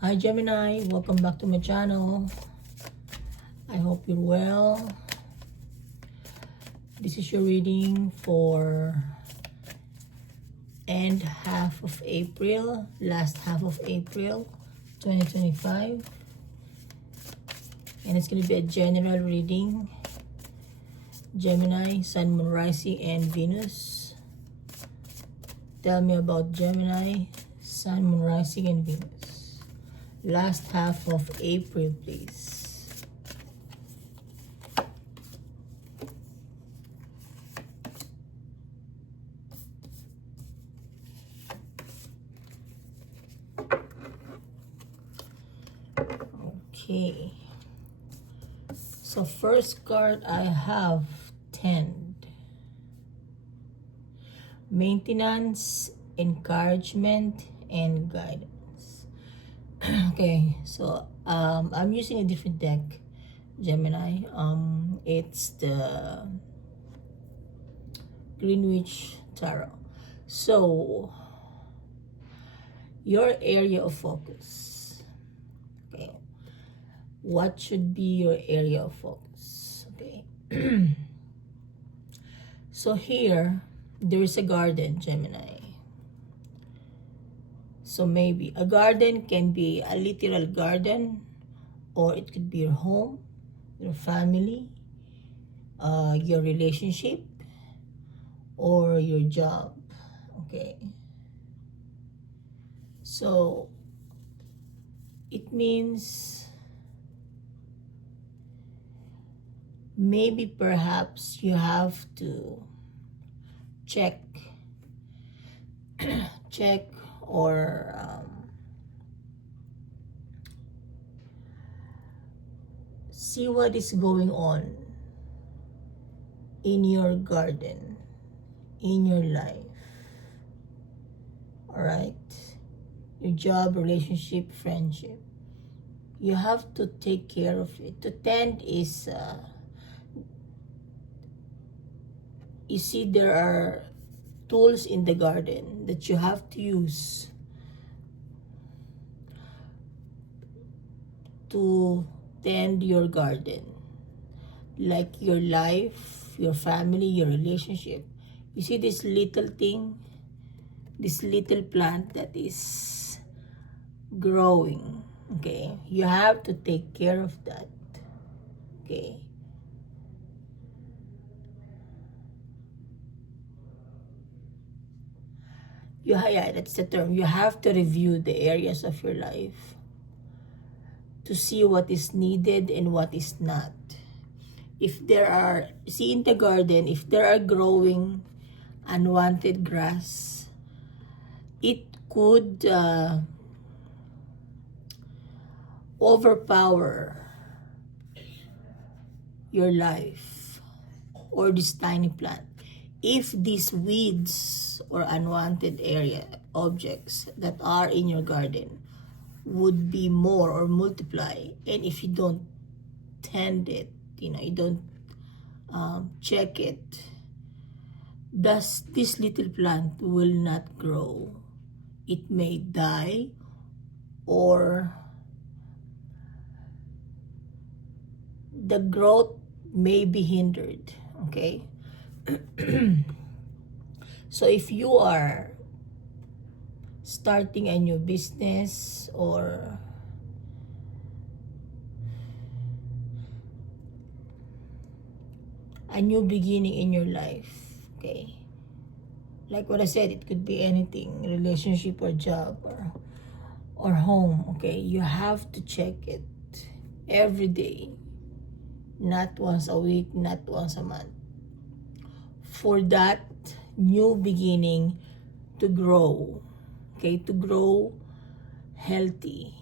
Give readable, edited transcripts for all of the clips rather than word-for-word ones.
Hi Gemini, welcome back to my channel. I hope you're well. This is your reading for end half of April, last half of April 2025. And it's going to be a general reading. Gemini, Sun, Moon, Rising, and Venus. Tell me about Gemini, Sun, Moon, Rising, and Venus. Last half of April, please. Okay. So first card I have 10. Maintenance, encouragement, and guidance. Okay, so I'm using a different deck, Gemini. It's the Greenwich Tarot. So your area of focus. Okay, what should be your area of focus? Okay. So here there is a garden, Gemini. So maybe a garden can be a literal garden, or it could be your home, your family, your relationship, or your job. Okay. So it means maybe perhaps you have to check or see what is going on in your garden, in your life. All right, your job, relationship, friendship. You have to take care of it. To tend is you see, there are tools in the garden that you have to use to tend your garden, like your life, your family, your relationship. You see this little thing, this little plant that is growing. Okay, you have to take care of that. Okay. Yeah, that's the term. You have to review the areas of your life to see what is needed and what is not. If there are, see in the garden, if there are growing unwanted grass, it could overpower your life or this tiny plant. If these weeds or unwanted objects that are in your garden would be more or multiply, and if you don't tend it, you don't check it, thus this little plant will not grow. It may die, or the growth may be hindered. Okay. So if you are starting a new business or a new beginning in your life, okay, like what I said, it could be anything, relationship or job or home. Okay, you have to check it every day, not once a week, not once a month, for that new beginning to grow. Okay, to grow healthy,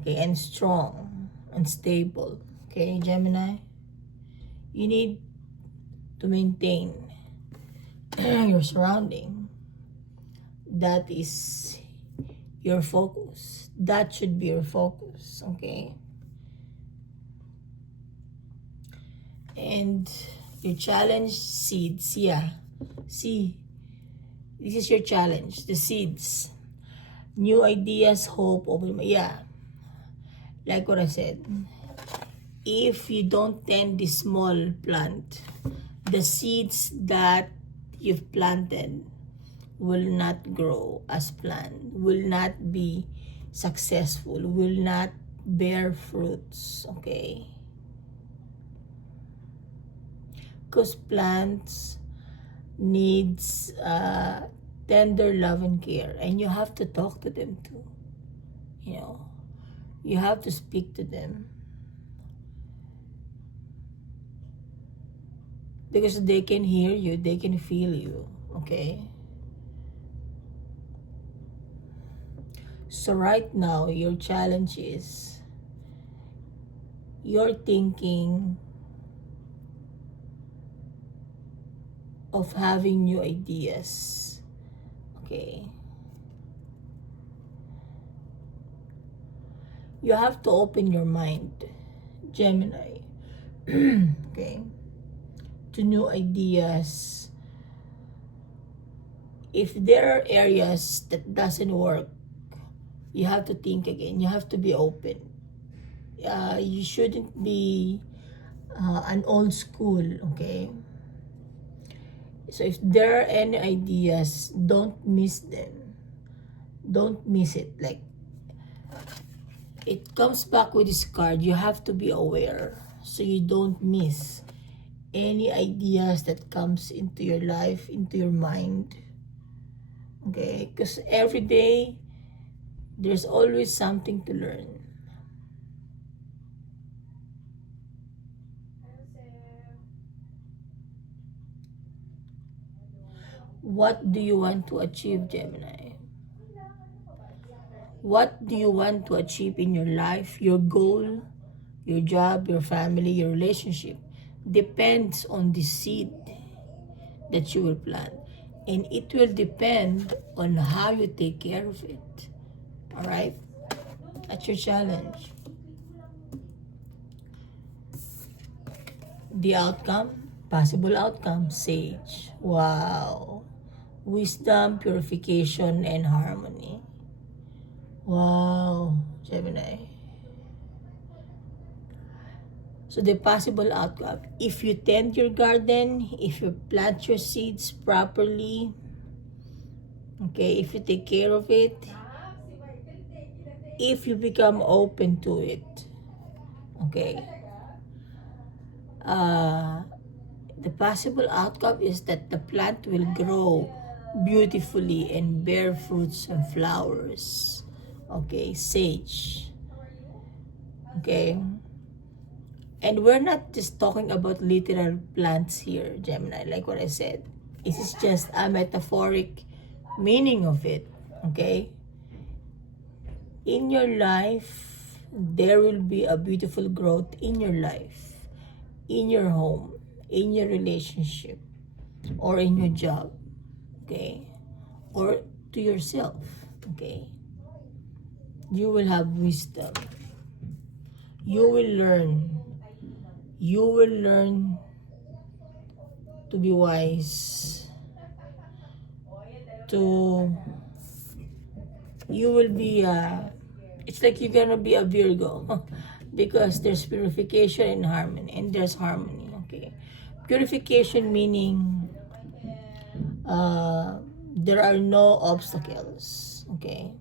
okay, and strong and stable. Okay, Gemini, you need to maintain your surrounding. That is your focus. That should be your focus. Okay. And your challenge seeds, yeah. See, this is your challenge, the seeds. New ideas, hope, yeah. like what I said, if you don't tend this small plant, the seeds that you've planted will not grow as planned, will not be successful, will not bear fruits, okay? Because plants needs tender love and care, and you have to talk to them too, you know, you have to speak to them, because they can hear you, they can feel you, okay? So right now, your challenge is you're thinking of having new ideas, okay? You have to open your mind, Gemini, okay, to new ideas. If there are areas that doesn't work, you have to think again. You have to be open. You shouldn't be an old school, okay? So if there are any ideas, don't miss them. Don't miss it. Like, it comes back with this card. You have to be aware so you don't miss any ideas that comes into your life, into your mind, okay? Because every day there's always something to learn. What do you want to achieve, Gemini? What do you want to achieve in your life? Your goal, your job, your family, your relationship depends on the seed that you will plant. And it will depend on how you take care of it. Alright? That's your challenge. The outcome, possible outcome, Sage. Wow. Wisdom, purification, and harmony. Wow, Gemini. So the possible outcome, if you tend your garden, if you plant your seeds properly, okay, if you take care of it, if you become open to it, okay, the possible outcome is that the plant will grow beautifully and bear fruits and flowers. Okay, Sage. Okay. And we're not just talking about literal plants here, Gemini, like what I said. This is just a metaphoric meaning of it, okay? In your life, there will be a beautiful growth in your life, in your home, in your relationship, or in your job, okay? Or to yourself, okay? You will have wisdom. You will learn. You will learn to be wise. You will be, it's like you're gonna be a Virgo because there's purification and harmony, and there's harmony, okay? Purification meaning there are no obstacles, okay?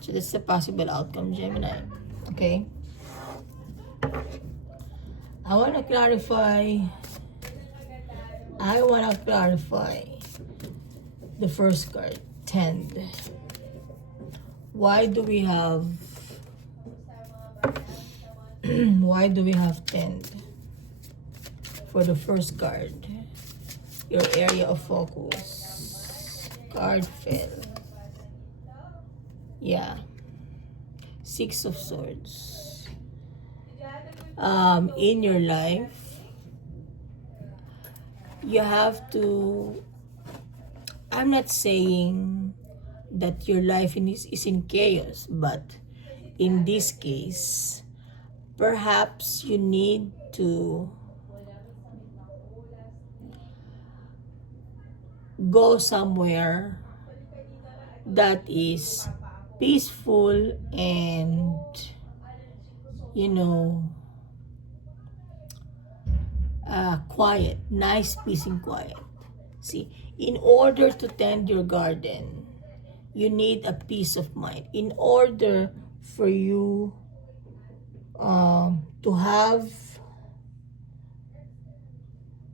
So that's the possible outcome, Gemini, okay? I want to clarify the first card, Tend. Why do we have why do we have Tend for the first card? Your area of focus. Card fell. Yeah. Six of Swords. In your life, you have to, I'm not saying that your life is in chaos, but in this case, perhaps you need to go somewhere that is peaceful and, you know, quiet, nice peace and quiet. See, in order to tend your garden, you need a peace of mind. In order for you to have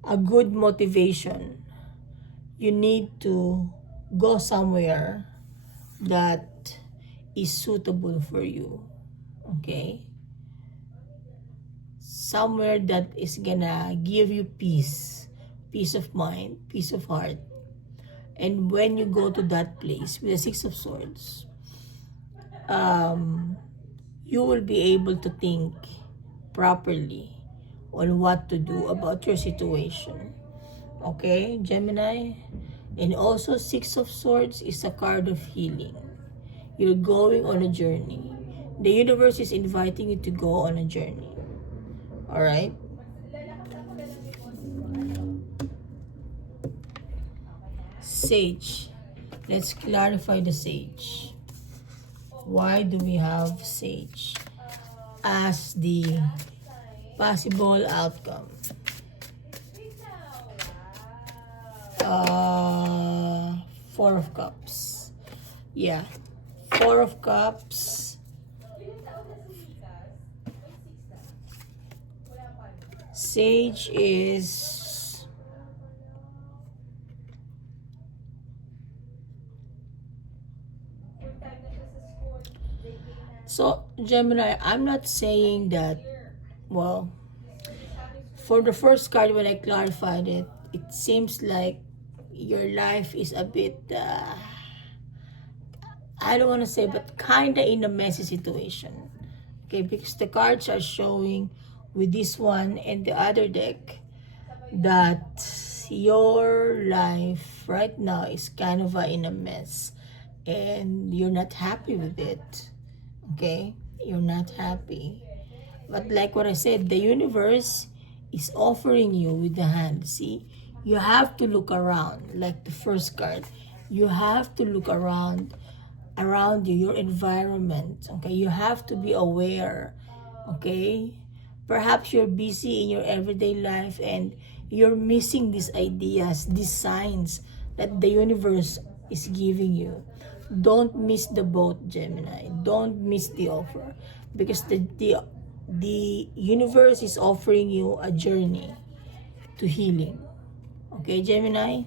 a good motivation, you need to go somewhere that is suitable for you. Okay? Somewhere that is gonna give you peace, peace of mind, peace of heart. And when you go to that place with the Six of Swords, you will be able to think properly on what to do about your situation. Okay, Gemini? And also, Six of Swords is a card of healing. You're going on a journey. The universe is inviting you to go on a journey. Alright? Sage. Let's clarify the Sage. Why do we have Sage as the possible outcome? Four of Cups. Yeah. Four of Cups. Sage is so, Gemini, I'm not saying that, well, for the first card when I clarified it, it seems like your life is a bit I don't want to say, but kinda in a messy situation. Okay, because the cards are showing with this one and the other deck that your life right now is kind of in a mess and you're not happy with it. Okay, you're not happy. But like what I said, the universe is offering you with the hand. See, you have to look around, like the first card. You have to look around you, your environment. Okay, you have to be aware. Okay, perhaps you're busy in your everyday life and you're missing these ideas, these signs that the universe is giving you. Don't miss the boat, Gemini. Don't miss the offer, because the universe is offering you a journey to healing. Okay, Gemini?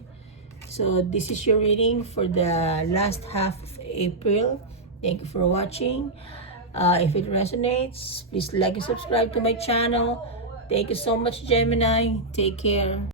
So this is your reading for the last half of April. Thank you for watching. If it resonates, please like and subscribe to my channel. Thank you so much, Gemini. Take care.